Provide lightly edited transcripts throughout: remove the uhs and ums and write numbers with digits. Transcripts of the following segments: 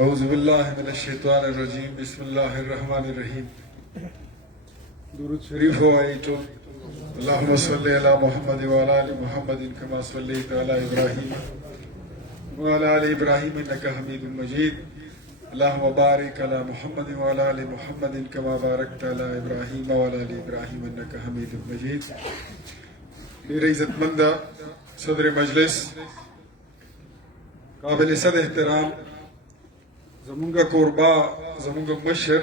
أعوذ بالله من الشيطان الرجيم بسم الله الرحمن الرحيم درود شريف وآيته اللهم صل على محمد وعلى آل محمد كما صليت على إبراهيم وعلى آل إبراهيم إنك حميد مجيد اللهم بارك على محمد وعلى آل محمد كما باركت على إبراهيم وعلى آل إبراهيم إنك حميد مجيد मेरे इज्जतमंद सदर मजलिस काबिल सद एहतराम जमुंगा कोरबा जमुंगा मशर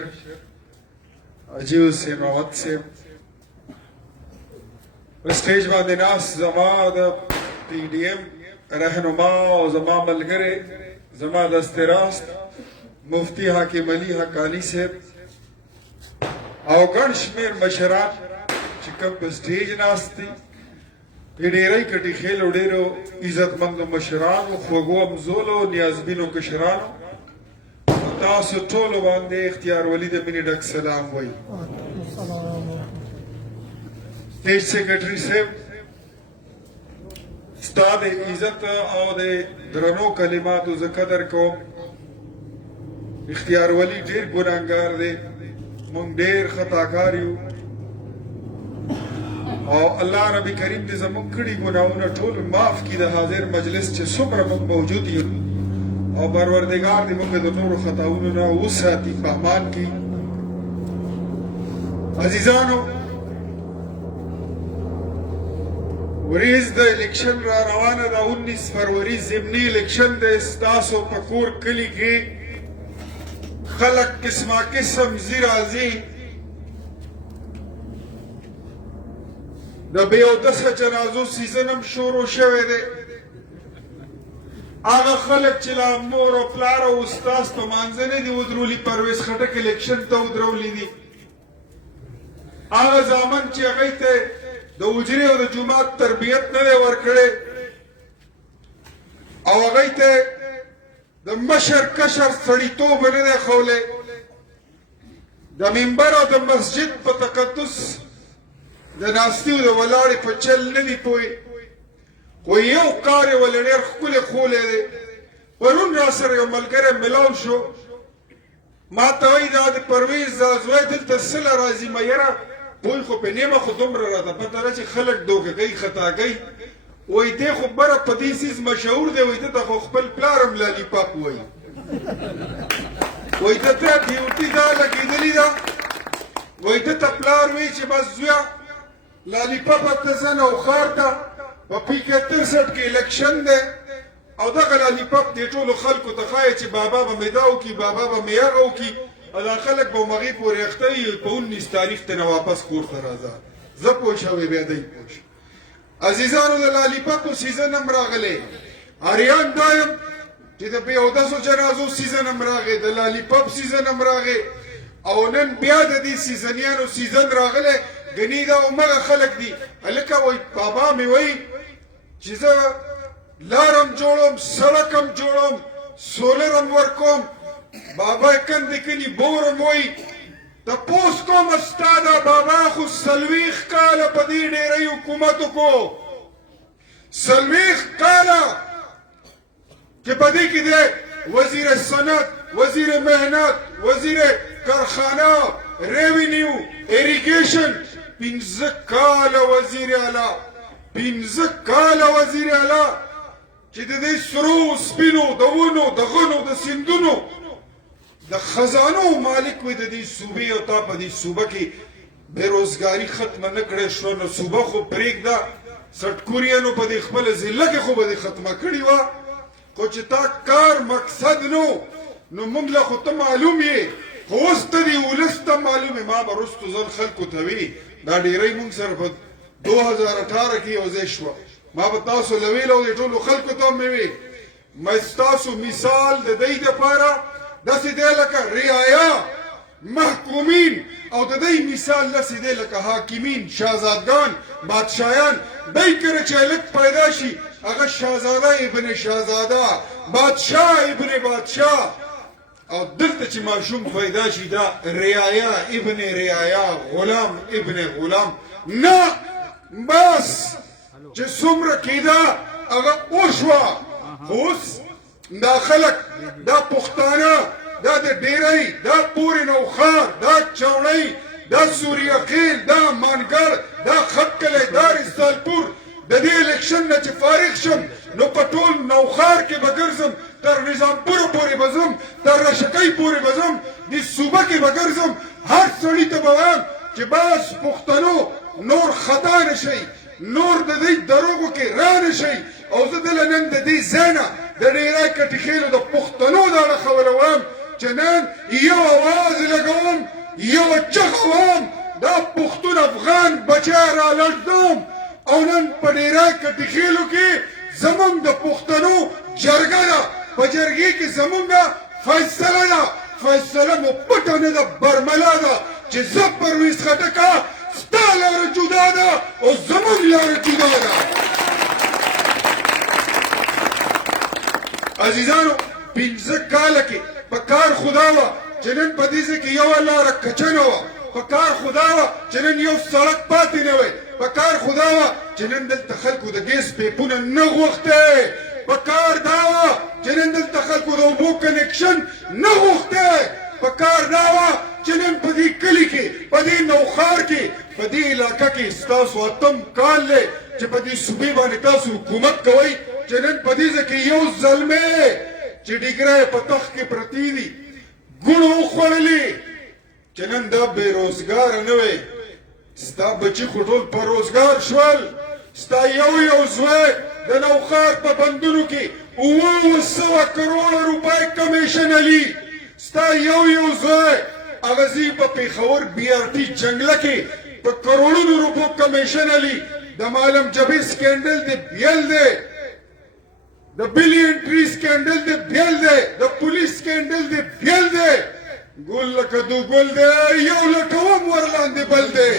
अजीब से नौत से स्टेज बांधे नास जमाद पीडीएम रहनुमा और जमा मलगरे जमा दस्तरास्त मुफ्ती हाकिम अली हकानी से अवगण शमेर मशरान चिकम स्टेज नास्ती ډېرای کټي خېل ډېرو عزتمند مشرانو خوږو امزولو نیازبینو کشرانو تاسو ټولو باندې اختیار ولی د مینې ډک سلام وایي سټیج سیکرټري صاحب ستا د عزت او د درنو کلماتو زه قدر کوم اختیار ولی ډېر ګناهګار دی موږ ډېر خطاکار یو او الله نبی کریم دې زموږ کړي ګناهونه ټول معاف کړي د حاضر مجلس چې څومره موږ موجود یو او پروردګار دې موږ د نورو خطاونو نه وساتي په امان کې عزیزانو ورځ د الیکشن را روانه ده 19 فروری ضمني الیکشن د ستاسو په کور کلي کې خلک قسمه قسم زی راځي د بې اودسه جنازو سیزن هم شروع شوی دی هغه خلک چې لا مور او پلار او استاد په مانځه نه دي ودرولي پرویز خټک الیکشن ته ودرولي دي هغه زامن چې هغوی ته د حجرې او د جومات تربیت نه دی ورکړی او هغوی ته د مشر کشر سړیتوب نه دی ښولی د منبر او د مسجد په تقدس د ناستي او د ولاړې په چل نه دي پوه خو یو کار یې ولې ډېر ښکلی ښولی دی پرون را سره یو ملګری ملاو شو ما ته وایي دا د پرویز دا زوی دلته څله راځي ما یاره پوه خو پې نیمه خو دومره راته پته ده چې خلک دوکه کوي خطا کوي وایي دی خو بره په دې څیز مشهور دی وایي ده ته خو خپل پلار هم لالیپاپ وایي وایي ده ته ډیوټي دا لګېدلې ده وایي ده ته پلار وایي چې بس زویه لالیپاپ ته ځه نوښار ته په پي کې 63 کې الیکشن دی او دغه لالیپاپ دې ټولو خلکو ته ښایي چې بابا به مې دا وکړي بابا به مې هغه وکړي او دا خلک به همغې پورې اخته وي په 19 تاریخ ته نه واپس کور ته راځه زه پوه شوی بیا دی پوه شو عزیزانو د لالیپاپو سیزن هم راغلی اریان دا یم چې د بې اودسو جنازو سیزن هم راغی د لالیپاپ سیزن هم راغی او نن بیا د دې سیزنیانو سیزن راغلی ګنې دا همغه خلک دي هلکه وایي بابا مې وایي چې زه لارم جوړوم سړک هم جوړوم سولر هم ورکوم بابا یې کندې کني بور هم وایي تپوس کوم ستا دا بابا خو 40 کاله په دې ډېرۍ حکومت وکړو 40 کاله چې په دې کې دی وزیر صنعت وزیر محنت وزیر کارخانه ریونیو اریګیشن 15 کاله وزیر اعلی 15 کاله وزیر اعلی چې د دې سرو سپینو د ونو د غنو د سیندونو د خزانو مالک وي د دې صوبې او تا په دې صوبه کې بېروزګاري ختمه نه کړې شوه نو صوبه خو پرېږده سټکوریانو په دې خپله ضلع کې خو به دې ختمه کړې وه خو چې تا کار مقصد نو موږ له خو ته معلوم یې خو اوس ته دې ولس ته معلوم ما به رستو ځل خلکو ته وي دا ډېرۍ موږ سره په 2018 کې یو ځای شوه ما به تاسو له ویل او دې ټولو خلکو ته مې وی مې ستاسو مثال د دوی دپاره داسې دی لکه رعایا محکومین او د دوی مثال داسې دی لکه حاکمین شهزادګان بادشاهیان دی کله چې هلک پیدا شي هغه شهزاده ابن شهزاده بادشاه ابن بادشاه او دلته چې ماشوم پیدا شي دا رعایا ابن رعایا غلام ابن غلام نه بس چې څومره کېده هغه وشوه خو اوس دا خلک دا پښتانه دا د ډیرۍ دا پورې نوخار دا چوڼۍ دا سوریه خیل دا مانګړ دا خټکلی دا رسالپور د دې الیکشن نه چې فارغ شم نو په ټول نوخار کې به ګرځم تر نظامپوره پورې به ځم تر رشکۍ پورې به ځم دې صوبه کې به ګرځم هر سړي ته به وایم چې بس پښتنو نور خطا نه شئ نور د دې دروغو کې را نه شئ او زه دله نن د دې ځای نه د ډیری کټخیلو د پښتنو دا خبره وایم چې نن یو اواز لګوم یو چغه وایم دا پښتون افغان بچی را لږدم او نن په ډیری کټخیلو کې زمونږ د پښتنو جرګه ده په جرګې کې زمونږ فیصله ده فیصله مو پټه نه ده برملا ده چې زه پرویز خټکه ستا لاره جدا ده او زمونږ لاره جدا ده عزیزانو 15 کاله کې په کار خدا وه چې نن په دې ځای کې یوه لاره کچنه وه په کار خدا وه چې نن یو سړک پاتې نه وی په کار خدا وه چې نن دلته خلکو د ګیس پیپونه نه غوښتی په کار دا وه چې نن دلته خلکو د اوبو کنیکشن نه غوښتی په کار دا وه چې نن په دې کلي کې په دې نوخار کې په دې علاقه کې ستاسو اتم کال دی چې په دې صوبې باندې تاسو حکومت کوئ چې نن په دې ځای کې یو زلمی چې ډیګری په تخت کې پرتې دي ګوڼه وخوړلې چې نن دا بېروزګاره نه وی ستا بچي خو ټول په روزګار شول ستا یو زوی د نوخار په بندونو کې 700 کروڑه روپۍ کمیشن علي ستا یو زوی هغه ځي په پېښور BRT جنګله کې په کروڑونو روپو کمیشن علي د معلم جبیر سکینډل دی بیل دی د بلیون ټری سکینډل دی بیل دی د پولیس سکینډل دی بیل دی ګل لکه دو ګل دی یو لټوم ورلاندې بل دی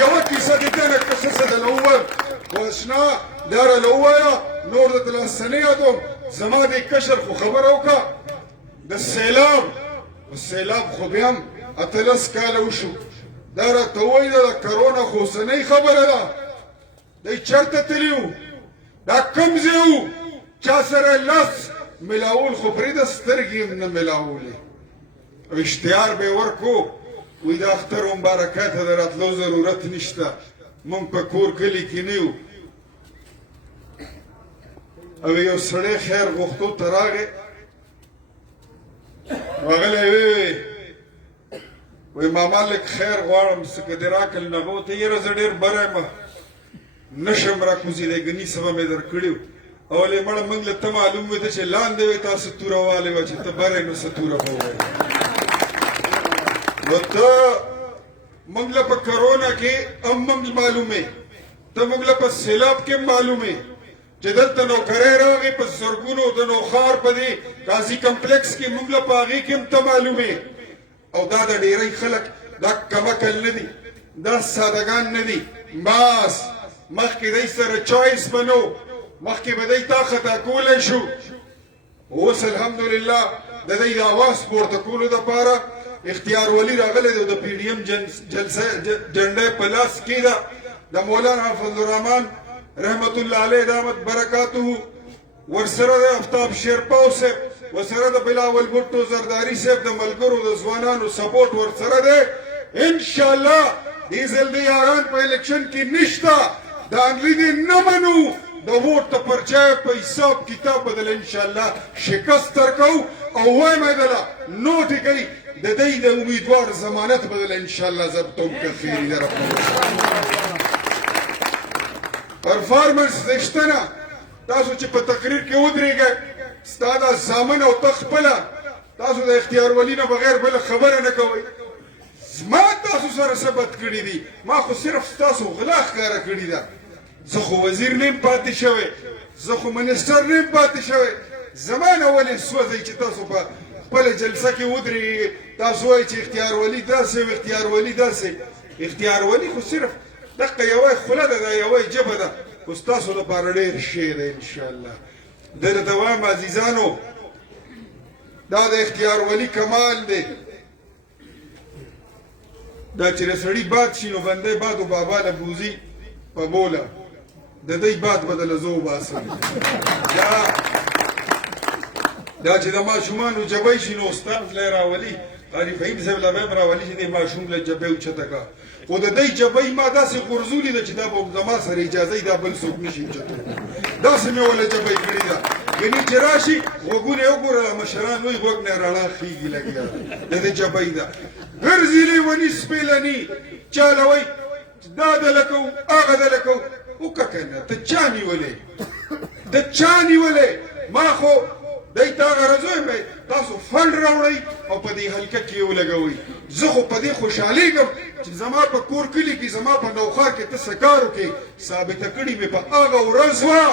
یوه کیسه دې کنه قصصه درله ووایم خو اشنا دا راله ووایه نور درته لاسته نه یادوم زما دې کشر خو خبره وکړه د سیلاب سیلاب خو بیا هم 18 کاله وشو دا راته ووایي دا د کرونا خو اوسنۍ خبره ده دی چېرته تللي وو دا کوم ځای وو چا سره لاس ملاول خو پرېږده سترګې هم نه ملاولې او اشتهار به یې ورکړو وایي د اختر مبارکۍ ته د راتلو ضرورت نشته موږ په کور کلي کې نه یو او یو سړی خیر غوښتو ته راغی راغلی وی ماما لږ خیر غواړم څه که دې راکړل نه به ورته یاره زه ډېر بری یم نشم راکوزېدی ګني څه به مې درکړي وو اولې مړه موږ له ته معلوم وي ته چې لاندې وې تاسو توره والې وه چې ته بری نو څه توره به ووایې نو ته موږ له په کرونا کې هم موږ معلومې ته موږ له په سیلاب کې هم معلومې چې دلته نوکرۍ راغې په زرګونو د نوخار په دې قاضي کمپلیکس کې موږ له په هغې کې هم ته معلومې او دا د ډیری خلک دا کمکل نه دي دا سادهګان نه دي بس مخکې دی سره چوایس به نه مخکې به دی تا خطا کولی شو اوس الحمدلله د دی د اواز پورته کولو دپاره اختیار ولی راغلی دی د PDM جلسه جنډه په لاس کې ده د مولانا فضل الرحمن رحمت الله علیه دامت برکاته ورسره د افتاب شیرپاو صاحب ورسره د بلاول بوټو زرداری صاحب د ملګرو د ځوانانو سپورټ ورسره دی انشاءالله دې ځل د یاران په الیکشن کې نشته د انګلیس نه منو د ووټ د پرچای په حساب کتاب بدل انشاءالله شکست درکو او وایم یې دله نوټې کوي د دی د امیدوار ضمانت بدل انشاءالله ضبطوم که خیري در پرفارمنس د شته نه تاسو چې په تقریر کې ودرېږئ ستا دا زامن او ته خپله تاسو د اختیار ولي نه بغیر بله خبره نه کوئ ما تاسو سره څه بد کړي دي ما خو صرف ستاسو غلا ښکاره کړې ده زه خو وزیر نه یم پاتې شوی زه خو منسټر نه یم پاتې شوی زما نه ولې سوځئ چې تاسو په خپله جلسه کې ودرېږئ تاسو وایئ چې اختیار ولي داسې او اختیار ولي داسې اختیار ولي خو صرف دقه یوه خوله ده دا یوه ژبه ده خو ستاسو لپاره ډېر شی دی انشاءالله ده درته وایم عزیزانو دا د اختیار ولي کمال دی دا چې د سړي باد شي نو بندی باد و بابا له بوزي په بوله د دی باد به دله زه وباسم دا چې د ماشومانو جبۍ شي نو استاد له راولي قاری فهیم صاحب له به راولي چې د ماشوم له جبۍ اوچته کا خو د دې جبۍ ما داسې غورځولې ده چې دا به زما سره اجازه دا بل څوک نشي اوچتو داسې مې ولا جبۍ کړې ده یعنی چې راشي غوږونه وګوره مشران وایي غوږ نه رڼا خیږي لګیا د دې جبۍ ده ګرځي لیوني سپېلني چاله وایي دا دله کوو هغه دله کوو وکړه که نه ته چا نیولې ته چا نیولې ما خو دی تا غرض وایم تاسو فنډ راوړئ او په دې حلقه کې یې ولګوئ زه خو په دې خوشحالېږم چې زما په کور کلي کې زما په نوښار کې ته څه کار وکړې ثابته کړې مې په هغه ورځ وه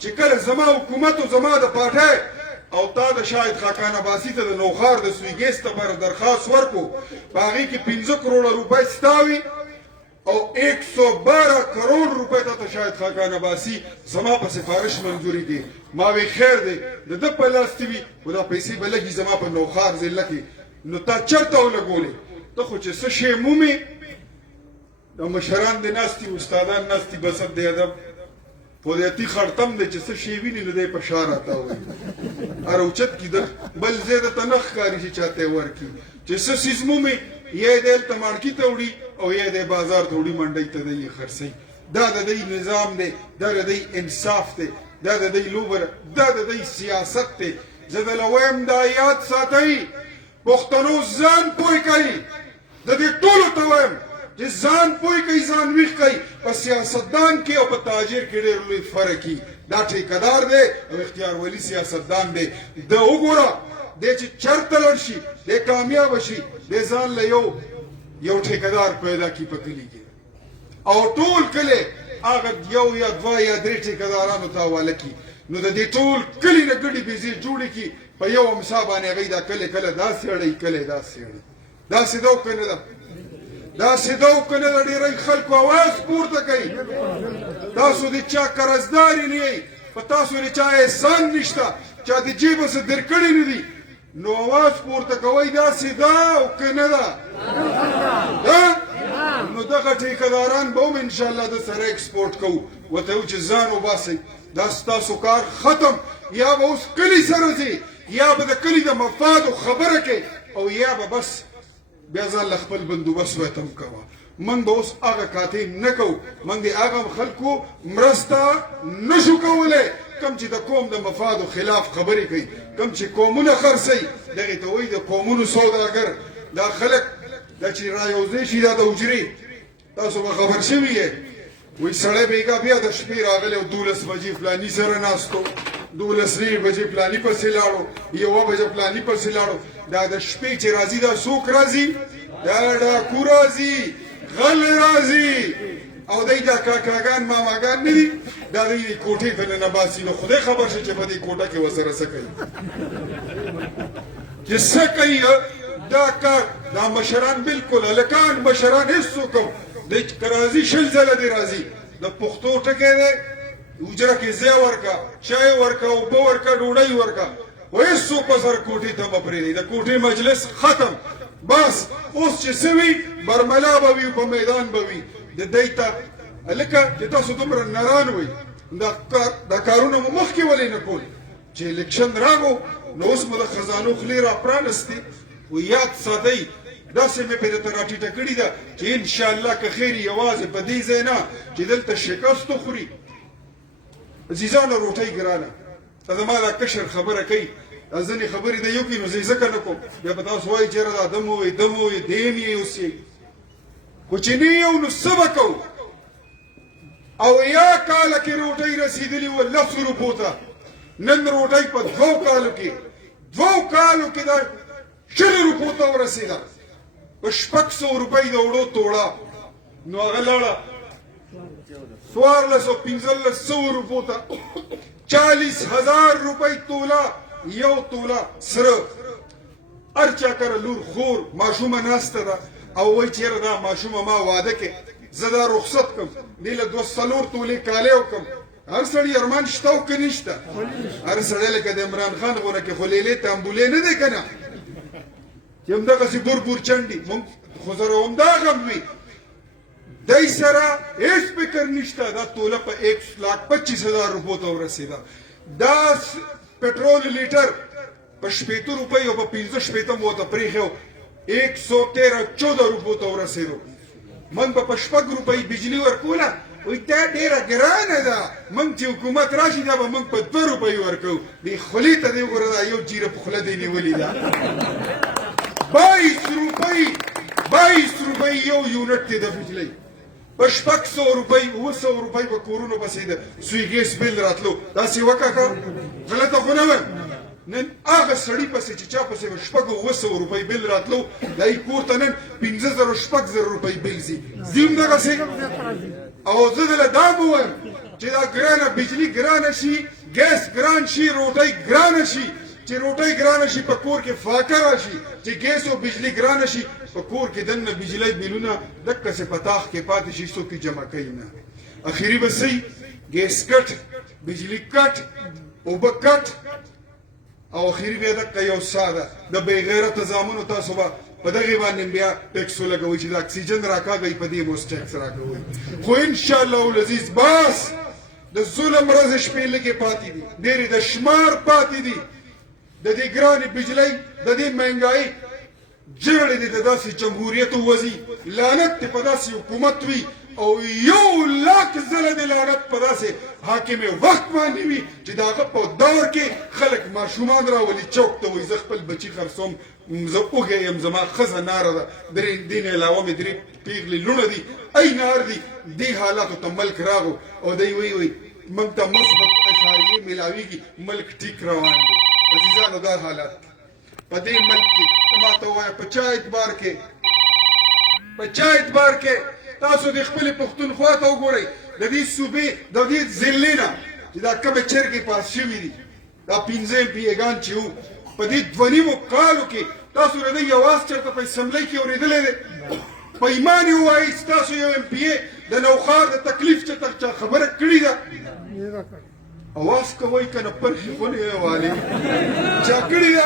چې کله زما حکومت او زما د پاټۍ او تا د شاهد خاقان عباسي ته د نوښار د سوی ګیس لپاره درخواست ورکړو په هغې کې 15 کروړه روپۍ ستا وي او 112 کروڑ روپے ته شاید خاقان عباسی زما په سفارش منظوري دي ما وی خیر دی د د په لاس تی وي ولا پیسې بلګي زما په نوخار ضلع کې نو تا چرته ولګولې ته خو چې څه شی مومي د مشران د ناستي استادان ناستي بسد دی ادب پولیتی خړتم دی چې څه شی ویني نو دی په شار راته وایي ار اوچت کې د بل زیاده تنخ کاری چې چاته ورکی چې څه سیس مومي یې دل تمانکی ته وړي او یې د بازار ته وړي منډۍ ته دی خرڅي دا د دې نظام دی دا د دې انصاف دی دا د دې لوبر دا د دې سیاست دی زه د لویم دا یاد ساتئ پښتنو ځان پوي کوي د دې ټولو ته وایم چې ځان پوي کوي ځان ویښ کوي په سیاستدان کې او په تاجر کې ډېر لوی فرق دی دا ټیکدار دی او اختیار ولی سیاستدان دی د وګوره د چې چرته لړ شي د کامیاب شي د ځان له یو ټیکدار پیدا کی په کلی کې او ټول کله هغه یو یا دوا یا درې ټیکدارانو ته حواله کی نو د دې ټول کلی نه ګډي بيزي جوړي کی په یو امسا باندې غي دا کله داسې اړي کله داسې اړي داسې دوه کنه داسې دوه کنه د ډېرې خلکو आवाज پورته کوي تاسو د چا قرضداري نه یې په تاسو نه چا احسان نشته چا د جیب څخه درکړی نه دي نو आवाज پورته کوي داسې دا او کنه دا نو دغه ټیکداران به هم ان شاء الله د سره ایکسپورټ کوو وته چې ځان وباسئ دا ستاسو کار ختم یا به اوس کلی سره ځي یا به د کلی د مفادو خبره کوي او یا به بس بیا ځان له خپل بندوبست وتم کوه من به اوس هغه کاتې نه کوو من د هغه خلکو مرسته نشو کولی کم چې د قوم د مفادو خلاف خبرې کوي کم چې قومونه خرڅوي دغې ته وایي د قومونو سوداګر دا خلک دا چې رایوځی شي دا د حجرې تاسو به خبر شوي یې وایي سړی بیګا بیا د شپې راغلی او 12 بجې فلاني سره ناستو 12 بجې فلاني پسې لاړو 1 بجې فلاني پسې لاړو دا د شپې چې راځي دا څوک راځي دا ډاکو راځي غل راځي او دای دا کاکاګان ماماګان نه دي دا د کوټې ته نه باسي نو خدای خبر شي چې په دې کوټه کې وسره څه کوي چې څه کوي دا کار دا مشران بالکل الکان مشران هیڅوک د راځي شل ځله دی راځي د پښتو ټکی دی وجره کې ځای ورکا چای ورکا او په ورکا ډوډۍ ورکا هیڅوک په سر کوټې ته مه پرېږدي د کوټې مجلس ختم بس اوس چې څه وي برملا به وي په میدان به وي د دی ته هلکه چې تاسو دومره نران وئ دا کارونه مو مخکې ولې نه کول چې الیکشن راغو نو اوس مو د خزانو خولې را پرانستې و یاد ساتئ داسې مې پرې درته راټیټه کړې ده چې انشاءالله که خیر یوازې په دې ځای نه چې دلته شکست وخوري عزیزانو روټۍ ګرانه زما دا کشر خبره کوي دا ځینې خبرې د یو کوي نو زه ځکه نه کوم بیا به تاسو وایي چېرې دا دم ووایي دیم یې اوس یې خو چې نه یو نو څه به کوو او یا کاله کې روټۍ رسېدلې وه 10 روپو ته نن روټۍ په 2 کالو کې دا 20 روپو ته ورسېده په 600 روپۍ د وړو توړه نو هغه لاړه 1400 روپو ته 40,000 روپۍ توله یو توله سره هر چا کره لور خور ماشومه ناسته ده او وایي چېرې دا ماشومه ما واده کې زه دا رخصت کړم دې له 2 تولې کالی وکړم هر سړي ارمان شته او که نشته هر سړی لکه د عمران خان غوره کې خو لیلې تامبولې نه دی که نه چې همدغسې بور چنډي مونږ خو سره همدغه هم وي دی سره هیڅ فکر نشته دا توله په 1,25,000 روپو ته ورسېده دا پټرول لیټر په 80 روپۍ او په 15 مو ته پرېښی 113-14 روپو ته ورسېدو موږ به په 6 روپۍ بجلي ورکوله وایي دا ډېره ګرانه ده موږ چې حکومت راشي دا به موږ په 2 روپۍ ورکوو دې خولې ته دې وګوره دا یو جیره په خوله دې نیولې ده 22 روپۍ یو یونټ دی د بجلۍ په 600 روپۍ 900 روپۍ په کورونو پسې د سوی ګیس بل راتلو داسې وکړه غلطه خو نه وه نن هغه سړي پسې چې چا پسې 900 روپۍ بل راتلو دا یې کور ته نن 50,000 روپۍ بل ځي ځي همدغسې او زه دله دا به وایم چې دا ګرانه بجلي ګرانه شي ګیس ګران شي روټۍ ګرانه شي چې روټۍ ګرانه شي په کور کې فاقه راشي چې ګیس او بجلي ګرانه شي په کور کې دننه بجلۍ بلونه دقسې په تاخ کې پاتې شي څوک یې جمع کوي نه اخري به صحیح ګیس کټ بجلي کټ اوبه کټ او اخري بیا دقه یو ساده د بې غیرته زامنو تاسو به په دغې باندې بیا ټیکس ولګوئ چې د اکسیجن راکاږئ په دې موس ټیکس راکوئ خو انشاءالله العزیز بس د ظلم ورځې شپې لږې پاتې دي ډېرې د شمار پاتې دي د دې ګرانې بجلۍ د دې مهنګایي جړې دې د داسې جمهوریت ووځي لعنت دې په داسې حکومت وي او 1,00,000 ځله دې لعنت په داسې حاکم وخت باندې وي چې د هغه په دور کې خلک ماشومان راولي چوک ته وایي زه خپل بچي خرڅوم زه اوږی یم زما ښځه ناره ده دې نه علاوه مې 3 پیغلې لوڼه دي ای نار دي دې حالاتو ته ملک راغو او دی وایي موږ ته مثبت اشاریې میلاویږي ملک ټیک روان دی عزیزانو دا حالات په دې ملک کې ما ته ووایه په چا اعتبار کې تاسو د خپلې پښتونخوا ته وګورئ د دې صوبې د دې ضلعې نه چې دا کومې چرګې پاس شوي دي دا 15 پیګان چې وو په دې 2.5 کالو کې تاسو د دې اواز چېرته په اسمبلۍ کې اورېدلی دی په ایمان یې ووایي چې تاسو یو MP د نوښار د تکلیف چا خبره کړې ده اواز کوئ که نه پرخې خو نه یې والې چا کړې ده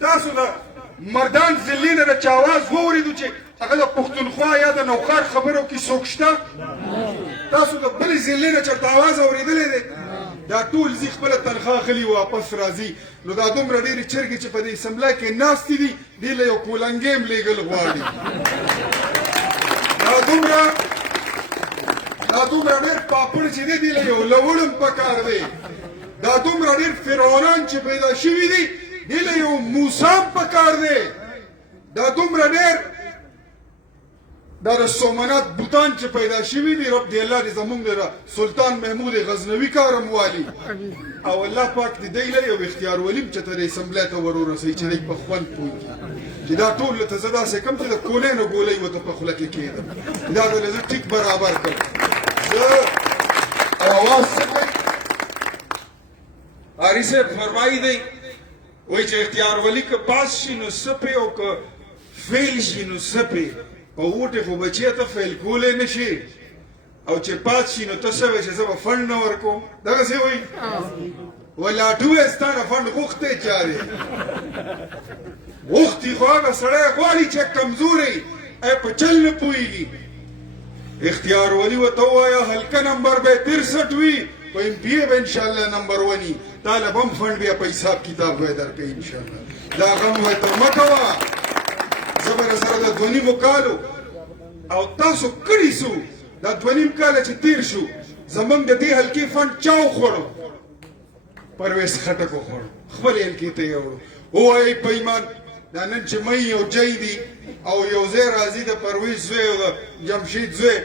تاسو د مردان ضلعې نه د چا اواز واورېدو چې هغه د پښتونخوا یا د نوښار خبرو کې څوک شته تاسو د بلې ضلعې نه چېرته اواز اورېدلی دی دا ټول ځي خپله تنخوا اخلي واپس راځي نو دا دومره ډېرې چرګې چې په دې اسمبلی کې ناستې دي دې له یو کولنګې هم لېږل غواړي دا دومره ډېر پاپړ چې دی دې له یو لوړ هم پکار دی دا دومره ډېر فرعونان چې پیدا شوي دي دې له یو موسی هم پکار دی دا دومره ډېر دا د سومنات بوتان چې پیدا شوي دي رب دې الله دې زمونږ د سلطان محمود غزنوي کارم والي او الله پاک دې دی له یو اختیار ولیم چې ته د اسمبلی ته ور ورسوي چې دی په خوند پوهېږي چې دا ټول ته زه داسې کوم چې د کولۍ نه ګولۍ ورته په خوله کې کېدم دا دله زه ټیک برابر کړم زه اواز څه کوي قاري صاحب فرمایي دی وایي چې اختیار ولي که پاس شي نو سپې او که فیل شي نو سپې په ووټې خو بچیه ته فیل کولی نه شي او چې پاس شي نو ته څه وایې چې زه به فنډ نه ورکوم دغسې وایي ولاټو یې ستا نه فنډ غوښتی چا دی غوښتي خو هغه سړی غواړي چې کمزوری په چل نه پوهېږي اختیار ولي ورته ووایه هلکه نمبر به 63 وي په MP به انشاءالله نمبر 1 وي تاله به هم فنډ بیا په حساب کتاب به یې درکوي انشاءالله دا غم ورته مه کوه زه به سره د 2.5 کالو او تاسو کړي سو دا 2.5 کاله چې تیر شو زمونږ د دې حلقې فنډ چا وخوړو پرویز خټک وخوړو خپلې حلقې ته یې وړو ووایئ په ایمان دا نن چې مۍ او جی دي او یو ځای راځي د پرویز زوی او د جمشید زوی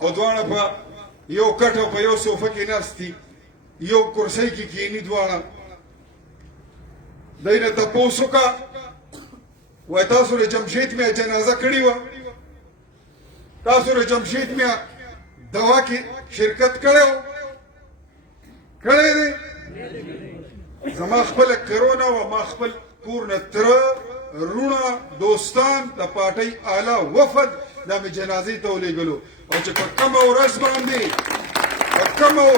او دواړه په یو کټ او په یو صوفه کې ناست دي یو کرسۍ کې کښېني دواړه دی نه تپوس وکړه وایي تاسو د جمشید میا جنازه کړې وه تاسو د جمشید میا دوا کې شرکت کړی و کړی دی زما خپله کرونا وه ما خپل کور نه تره رونه دوستان د پارټۍ اعلی وفد دا مې جنازې ته ولېږلو او چې په کومه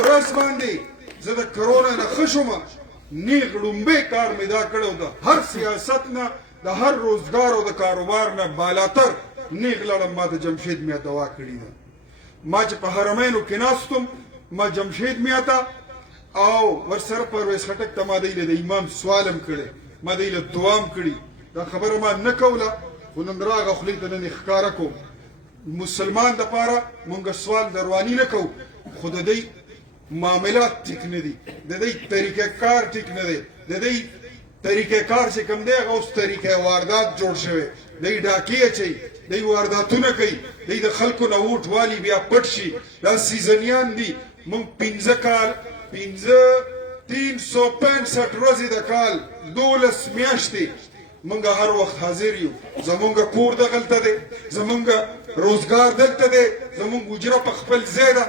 ورځ باندې زه د کرونا نه ښه شومه نیغ لومبی کار مې دا کړی و د هر سیاست نه د هر روزګار او د کاروبار نه بالاتر نیغ لاړم ما د جمشید میا دوا کړې ده ما چې په حرمینو کې ناستم ما جمشید میا ته او ورسره پرویز خټک ته ما دی د امام سوالم کړی ما دی له دوام کړي دا خبره ما نه کوله خو نن راغه خولې ته نن ښکاره کوم مسلمان دپاره مونږ سوال درواني نه کوو خو د دی معاملات ټیک نه دي د دی طریقه کار ټیک نه دی د دی طریقه کار چې کوم دی هغه اوس طریقه واردات جوړ شوی دی ډاکې اچوي دی وارداتونه کوي دی د خلکو نه ووټ والي بیا پټ شي دا سیزنیان دي مونږ 15 کال 365 ورځې د کال 12 میاشتې مونږ هر وخت حاضر یو زمونږ کور دغلته دی زمونږ روزګار دلته دی زمونږ اجره په خپل ځای ده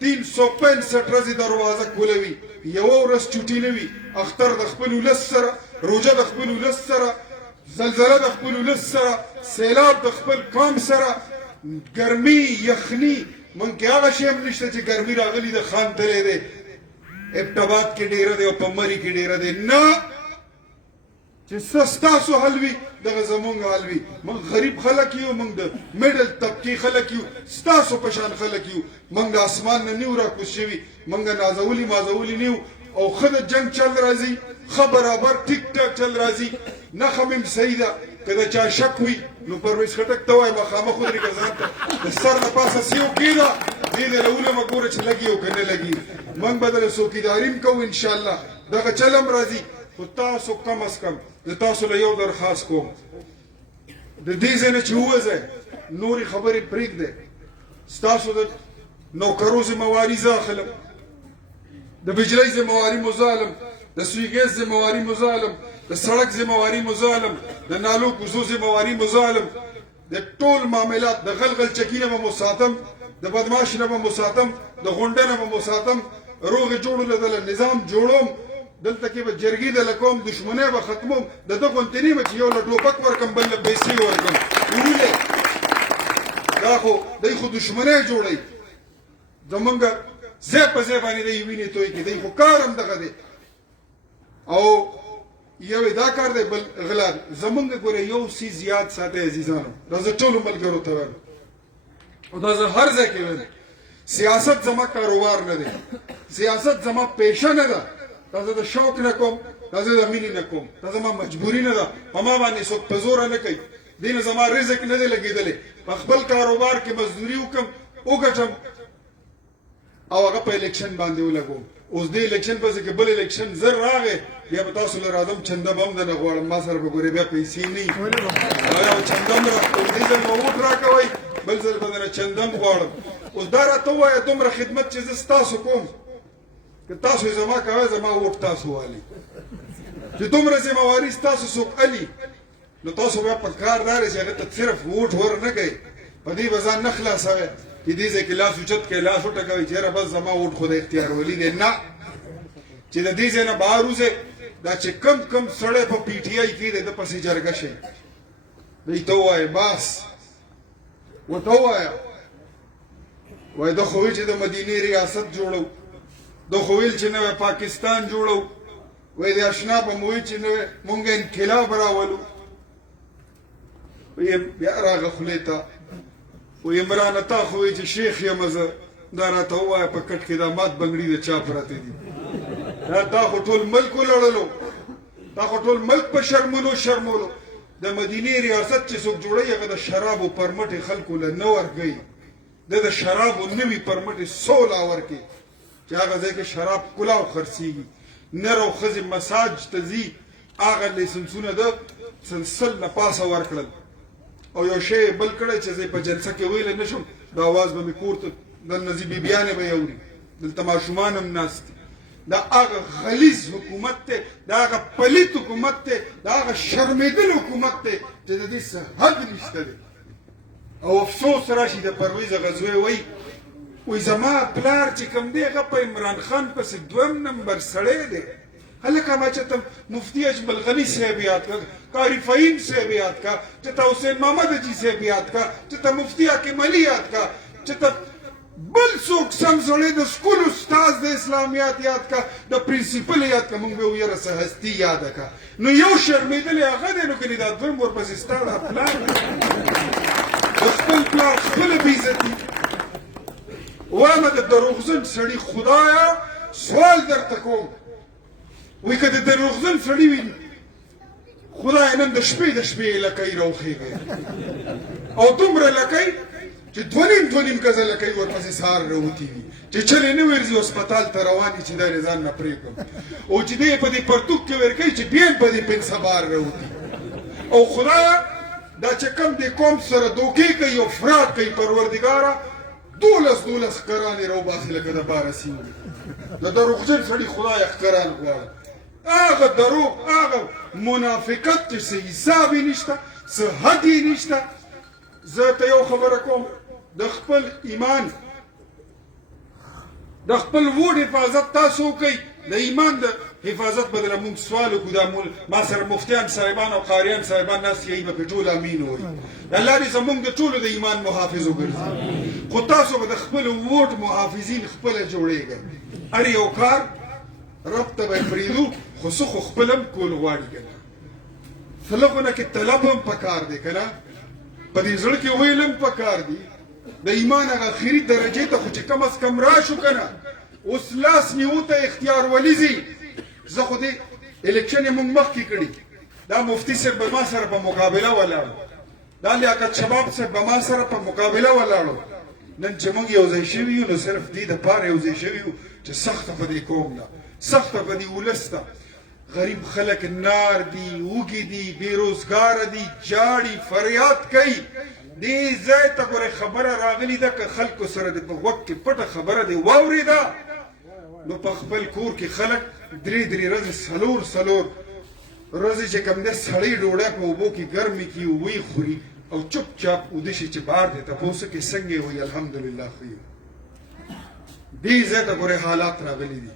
365 ورځې دروازه کوله وي یوه ورځ چوټي نه وي اختر د خپل ولس سره روژه د خپل ولس سره زلزله د خپل ولس سره سیلاب د خپل قوم سره ګرمي یخني مونږ کې هغه شی هم نشته چې ګرمي راغلي د خان تلی دی ابټاباد کې ډیره دی او په مري کې ډیره دی نه چې څه ستاسو حل وي دغه زمونږ حل وي موږ غریب خلک یو موږ د میډل طبقې خلک یو ستاسو په شان خلک یو موږ د اسمان نه نیو راکوز شوي موږ نازولي مازولي نیو او ښه د جنګ چل راځي ښه برابر ټیک ټاک چل راځي نښه مې هم صحیح ده که د چا شک وي نو پرویز خټک ته وایي مخامخ ودرېږه ځان ته د سر نه پاسه سیو کېږه دې د لولمه ګوره چې لګي او که نه لګي موږ به دله څوکیداري هم کوو انشاءالله دغه چل هم راځي خو تاسو کم از کم زه تاسو له یو درخواست کوم د دې ځای نه چې ووځئ نورې خبرې پرېږدئ ستاسو د نوکرو ذمهواري زه اخلم د بجلۍ ذمهواري مو زه الم د سوی ګیس ذمهواري مو زه الم د سړک ذمهواري مو زه الم د نالو کوڅو ذمهواري مو زه الم د ټول معاملات د غلغل چکي نه به مو ساتم د بدماش نه به مو ساتم د غونډه نه به مو ساتم روغې جوړو له نظام جوړوم دلته کې به جرګې دله کوم دشمنۍ به ختموم د ده غوندې نه به چې یو له ټوپک ورکړم بل له پیسې ورکړم ولې دا خو دی خو دشمنۍ جوړوي زمونږ ځای په ځای باندې دی وینې توی کې دی خو کار هم دغه دی او یو دا کار دی بل غلا دی زمونږ ګوره یو څیز یاد ساتئ عزیزانو دا زه ټولو ملګرو ته وایم او دا زه هر ځای کې وایم سیاست زما کاروبار نه دی سیاست زما پیشه نه ده دا زه د شوق نه کوم دا زه د مینې نه کوم دا زما مجبوري نه ده په ما باندې څوک په زوره نه کوي دې نه زما رزق نه دی لګېدلی په خپل کاروبار کې مزدوري وکړم وګټم او هغه په الیکشن باندې ولګوم اوس دې الیکشن پسې کې بل الیکشن زر راغی بیا به تاسو له راځم چنده به هم درنه غواړم ما سره به ګورې بیا پیسې نه وي یو چنده هم دې ځل به ووټ راکوئ بل ځل به درنه چنده هم غواړم اوس دا راته ووایه دومره خدمت چې زه ستاسو کوم که تاسو زما کوئ زما ووټ تاسو والي چې دومره ذمهواري ستاسو څوک الي نو تاسو بیا په کار دا دی چې هغه ته صرف ووټ ور نه کوئ په دې به ځان نه خلاصوئ چې دې ځای کې لاس اوچت کوئ لاس وټکوئ چې یاره بس زما ووټ خو د اختیار ولي دی نه چې د دې ځای نه بهر وځئ دا چې کم سړی په پي ټي آی کې دی د پسې جرګه شي دی ته ووایه بس ورته ووایه وایي ده خو ویل چې د مدینې ریاست جوړو ده خو ویل چې نوی پاکستان جوړو وایي د اشنا به مو ویل چې نوی مونږ انقلاب راولو بیا راغه خولې ته وایي عمرانه تا خو وایي چې شیخ یم زه دا راته ووایه په کټ کې دا مات بنګړي د چا پراته دي تا خو ټول ملک ولړلو تا خو ټول ملک په شرمولو د مدینې ریاست چې څوک جوړوي هغه د شرابو پرمټې خلکو له نه ورکوي د شرابو نوي پرمټې 100 لا ورکوي چې هغه ځای کې شراب کلاو خرڅېږي نر او ښځې مساج ته ځي هغه لایسنسونه د سلسل نه پاسه ورکړل او یو شی بل کړی چې زه په جلسه کې ویلی نه شم د اواز به مې کور ته دلته ځي بیبیانې به یې اوري دلته ماشومان هم ناست دي دا هغه غلیظ حکومت دی دا هغه پلیت حکومت دی دا هغه شرمېدل حکومت دی چې د دې څه حد نشته دی او افسوس راشي د پرویز غزوی وایي زما پلار چې کوم دی هغه په عمران خان پسې 2 نمبر سړی دی هلکه ما چې ته مفتی اجمل غني صاحب یاد کا قاری فهیم صاحب یاد کا چې ته حسین محمد اجي صاحب یاد کا چې ته مفتی حکیم علي یاد کا چې ته بل څوک سم سړی د سکول استاد د اسلامیات یاد کا د پرنسپل یاد کا مونږ به ویره څه هستی یاد کا نو یو شرمېدلی هغه دی نو کني دا دویم ورپسې ستا دا پلار د خپل پلار خپله بېعزتي وایم د دروغجن سړي خدایه سوال درته کوم وایي که د دروغجن سړي وي خدای نن د شپې لکۍ راوخېږي او دومره لکۍ چې دوه نیم ګزه لکۍ ورپسې سهار راوتي وي چې چلې نه ورځي هسپتال ته روان وي چې دا یې ځان نه پرېږدم او چې دی یې په دې پرتوګ کې ورکوي چې بیا یې په دې پنسبار راوتي او خدایه دا چې کوم دې قوم سره دوکې کوي او فراډ کوي پروردګاره 12 ښکرانې راوباسي لکه د باره سیوري د دروغجن سړي خدایه ښکران غواړم هغه دروغ هغه منافقت چې څه حساب یې نشته څه حد یې نشته زه ته یو خبره کوم د خپل ایمان د خپل ووټ حفاظت تاسو وکئ د ایمان د حفاظت بدله مونږ سوال وکړو دا ما سره مفتیان صاحبان او قاریان صاحبان ناست یې به پرې ټول امین وایي الله دې زمونږ د ټولو د ایمان محافظ وګرځي خو تاسو به د خپل ووټ محافظین خپله جوړېږئ هر یو کار رب ته به یې پرېږدو خو څه خو خپل هم کول غواړي که نه څه لږونه کې طلب هم پکار دی که نه په دې زړه کې ویل هم پکار دي د ایمان هغه اخري درجې ته خو چې کم از کم راشو که نه اوس لاس نیو ته اختیار ولی ځي زه خو دې الیکشن یې مونږ مخکې کړي دا مفتي صاحب به ما سره په مقابله ولاړو دا لیاقت شباب صاحب به ما سره په مقابله ولاړو نن چې مونږ یو ځای شوي یو نو صرف دې دپاره یو ځای شوي یو چې سخته په دې قوم ده سخته په دې ولس ده غریب خلک نار دي وږي دي بېروزګاره دي جاړي فریاد کوي دې ځای ته ګورې خبره راغلې ده که خلکو سره د په غوږ کې پټه خبره دې واورېده نو په خپل کور کې خلک 3 ورځې 4 ورځې چې کوم دی سړی ډوډۍ په اوبو کې ګرمې کړي وی خوري او چپ چاپ اوده شي چې بار دی تپوسه کې څنګه وایي الحمدلله ښه یم دې ځای ته ګورې حالات راغلي دي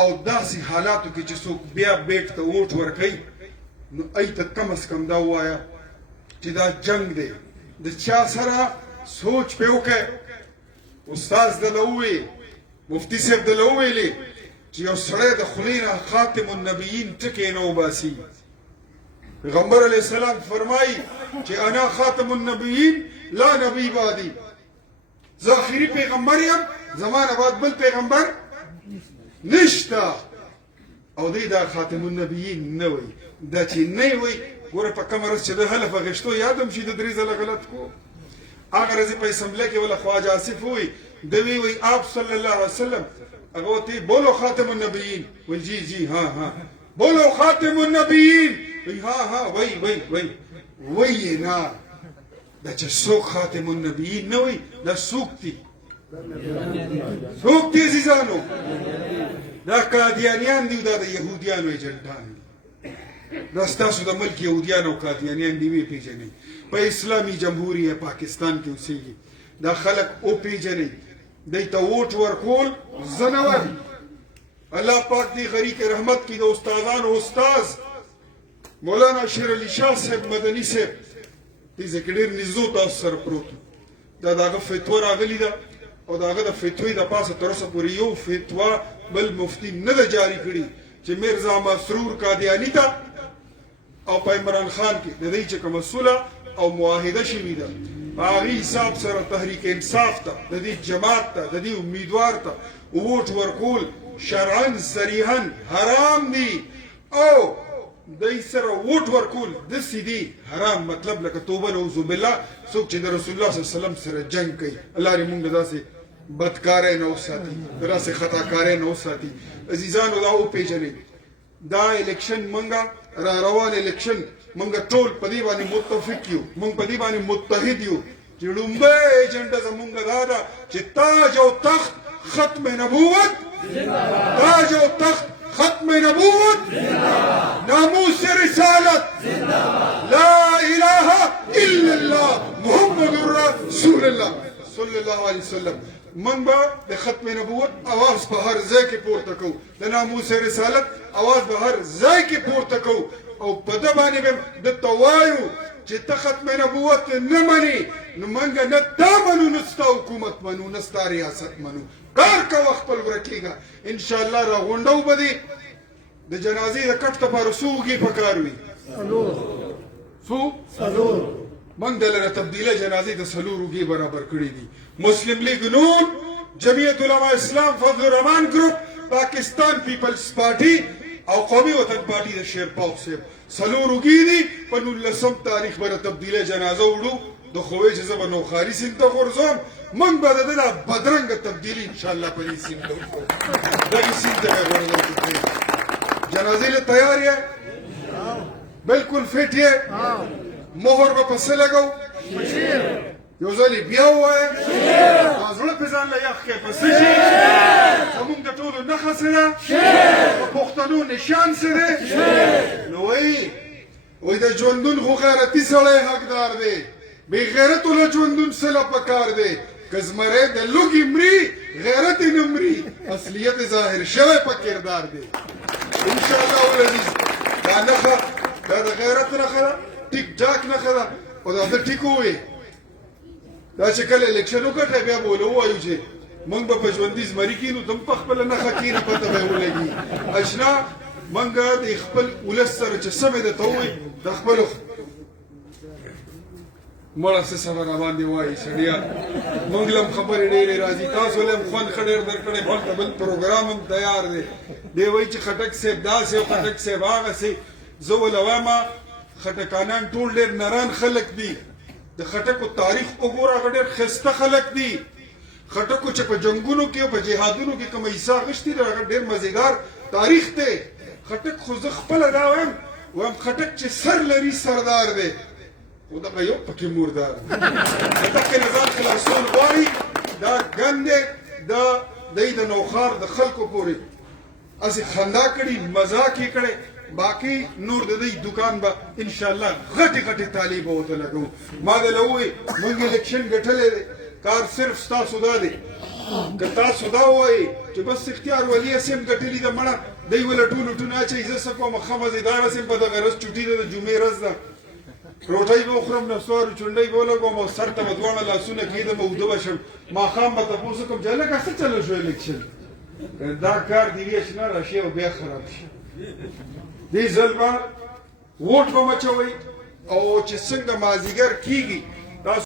او داسې حالاتو کې چې څوک بیا بیټ ته ووټ ورکوي نو ای ته کم از کم دا ووایه چې دا جنگ دی د چا سره سوچ پې وکړئ استاذ دله ووایي مفتي صاحب دله وویلې چې یو سړی د خولې نه خاتم النبیین ټکی نه وباسي پیغمبر علیه السلام فرمایي چې انا خاتم النبیین لا نبی بعدي زه آخري پیغمبر یم زما نه بعد بل پیغمبر نشته او دی دا خاتم النبیین نه وایي دا چې نه یې وایي ګوره په کومه ورځ چې د حلف اخیستو یاد هم شي د 3 ځله غلط کو هغه ورځې په اسمبلی کې ولا خواجه آصف وایي د وی آپ صلی الله علیه وسلم هغه ورته بولو خاتم النبیین وایي جی جی ها ها بولو خاتم النبیین وایي ها ها وایي نه دا چې څوک خاتم النبیین نه وایي دا څوک دي څوک دي عزیزانو دا قادیانیان دي دا د یهودیانو ایجنټان دي دا ستاسو د ملک یهودیان او قادیانیان دي وی پیژنئ په اسلامي جمهوریه پاکستان کې اوسېږي دا خلک وپیژنئ دی ته ووټ ورکول زه نه وایم الله پاک دې غریق رحمت کړي د استادانو استاذ مولانا شیر علي شاه صاحب مدني صاحب دې ځای کې ډېر نږدې تاسو سره پروت دا د هغه فتوا راغلې ده او د هغه د فتوې د پاسه تر اوسه پورې یو فتوا بل مفتي نه ده جاري کړي چې میرزا مسرور قادیاني ته او په عمران خان کې د دې چې کومه صلح او معاهده شوې ده په هغې حساب سره تحریک انصاف ته د دې جماعت ته د دې امیدوار ته ووټ ورکول شرعا صریحا حرام دي او دای سره ووټ ورکول داسې دي حرام مطلب لکه توبه نعوذ بالله څوک چې د رسول الله صلی الله علیه وسلم سره جنګ کوي الله دې موږ داسې بدکاری نه وساتي داسې خطاکاری نه وساتي عزیزانو دا وپېژنئ دا الیکشن موږ را روان الیکشن موږ ټول په دې باندې متفق یو موږ په دې باندې متحد یو چې لومبۍ ایجنډه زموږ دا ده چې تاج او تخت ختم نبوت تاج او تخت ختم نبوت ناموس رسالت لا اله الا الله محمد رسول الله صلی الله علیه وسلم من به د ختم نبوت اواز په هر ځای کې پورته کوو د ناموس رسالت اواز به هر ځای کې پورته کوو او په ده باندې به درته وایو چې ته ختم نبوت نه منې نو موږ نه تا منو نه ستا حکومت منو نه ستا ریاست منو کار کوه خپل ورکېږه انشاءالله راغونډو به دې د جنازې د کټ لپاره څو اوږې پکار وي څو موږ دلته تبدیله جنازې د 4 اوږې برابر کړي دي مسلم لیگ نون جمعیت علماء اسلام فضل الرحمان گروپ پاکستان پیپلز پارټي او قومي وطن پارټي د شیرپاو صاحب څلور وګي دي په 19 تاریخ باندې تبدیله جنازه وړو د خوې چې زه به نوخاري سیند ته غورځوم موږ به د ده بدرنګه تبدیلي انشاءالله په دې سیند ته وکړو دغې سیند ته به یې غورځوو جنازې له تیار یې بلکل فټ یې مهر به په څه لګو یو ځل یې بیا ووایه زړه پې ځان له یخ کې په څه شي زموږ د ټولو نښه څه ده په پښتنو نشان څه دی نو وایي د ژوندون خو غیرتي سړی حقدار دی بې غیرتو له ژوندون څه له پکار دی که زمری د لوږې مري غیرت یې نه مري اصلیت یې ظاهر شوی په کردار دی انشاءالله العزیز دا نښه دا د غیرت نښه ده ټیک ټاک نښه ده او دا د ټیک ووایي دا چې کله الیکشن وکړی بیا به ورله ووایو چې موږ به په ژوندي زمري کښېنو ته هم په خپله نښه کښېني پته به یې ولګي اشنا موږ د خپل ولس سره چې څه مې درته ووایي د خپلو مړه څه سمه راباندې وایي سړیا موږ له هم خبرې ډېرې راځي تاسو له هم خوند ښه ډېر درکړی هلته بل پروګرام هم تیار دی دی وایي چې خټک صاحب داسې او خټک صاحب هغسې زه ولله وایم خټکانان ټول ډېر نران خلک دي د خټکو تاریخ وګوره هغه ډېر ښایسته خلک دي خټکو چې په جنګونو کې او په جهادونو کې کومه حصه اخیستې ده هغه ډېر مزېدار تاریخ دی خټک خو زه خپله دا وایم خټک چې سر لري سردار دی خو دغه یو پکې مردار دی د دغې نه ځان خلاصول غواړي دا ګن دی دی د نوښار د خلکو پورې هسې خندا کړي مذاق یې کړی باقي نور د دې دکان به انشاءالله غټې غټې تالې به ورته لګوو ما دله ووایي موږ الیکشن ګټلی دی کار صرف ستاسو دا دی که تاسو دا ووایي چې بس اختیار ولی اسیم ګټلي ده مړه دی وله ټول لوټونه اچوي زه څه کوم ښه مزېداره سیم په دغه ورځ چوټي ده د جمعې ورځ ده روټۍ به وخورم نسوارو چونډۍ به ولګوم او سر ته به دواړه لاسونه کېږدم اوده به شم ماښام به تپوس وکړم چې هلکه څه چلو شو الیکشن دا کار دې ویش نه راشي او بیا خراب شي دې ځل به ووټ به مچوئ او چې څنګه مازدیګر کېږي